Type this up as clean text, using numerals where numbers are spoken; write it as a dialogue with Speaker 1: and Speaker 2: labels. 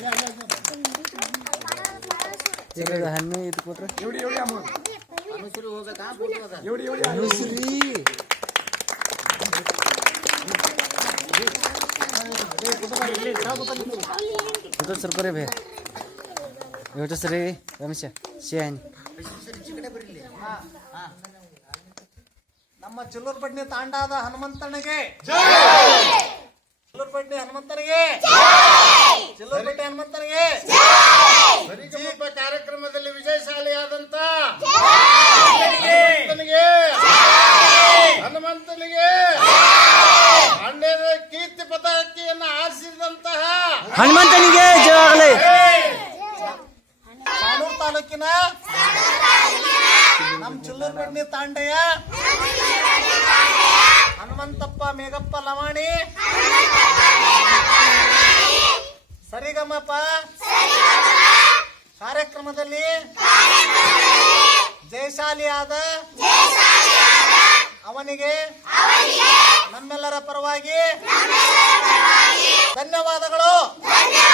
Speaker 1: ಹಣ್ಣು ಇದು ಕೊಟ್ರೆ ಸರ್ಕಾರಿ ಭೇ ಇವತ್ತು ಸರಿ ರಮೇಶ ಶಿಯಾನಿ
Speaker 2: ನಮ್ಮ ಚಿಲ್ಲೂರ್ಪಟ್ನಿ ತಾಂಡಾದ ಹನುಮಂತನಿಗೆ ಚಿಲ್ಲೂರ್ಪಟ್ನಿ ಹನುಮಂತನಿಗೆ ಚಿಲ್ಲೂರ್ಪಟ್ಟಿ ಹನುಮಂತನಿಗೆ
Speaker 3: ಸರಿಗಮಪ ಕಾರ್ಯಕ್ರಮದಲ್ಲಿ ವಿಜಯಶಾಲಿಯಾದಂತ ಹನುಮಂತನಿಗೆ ಮಂಡ್ಯದ ಕೀರ್ತಿ ಪತಾಕೆಯನ್ನು ಆರಿಸಿದಂತಹ
Speaker 1: ಹನುಮಂತನಿಗೆ ಜಯವಾಗಲಿ.
Speaker 2: ಸಾಣೂರು ತಾಲೂಕಿನ ನಮ್ಮ ಚಿಲ್ಲೂರ್ಪಟ್ನಿ ತಾಂಡೆಯ ಹನುಮಂತಪ್ಪ ಮೇಘಪ್ಪ ಲವಾಣಿ ಸರಿಗಮಪ ಕಾರ್ಯಕ್ರಮದಲ್ಲಿ ಜಯಶಾಲಿಯಾದ ಅವನಿಗೆ ನಮ್ಮೆಲ್ಲರ ಪರವಾಗಿ ಧನ್ಯವಾದಗಳು.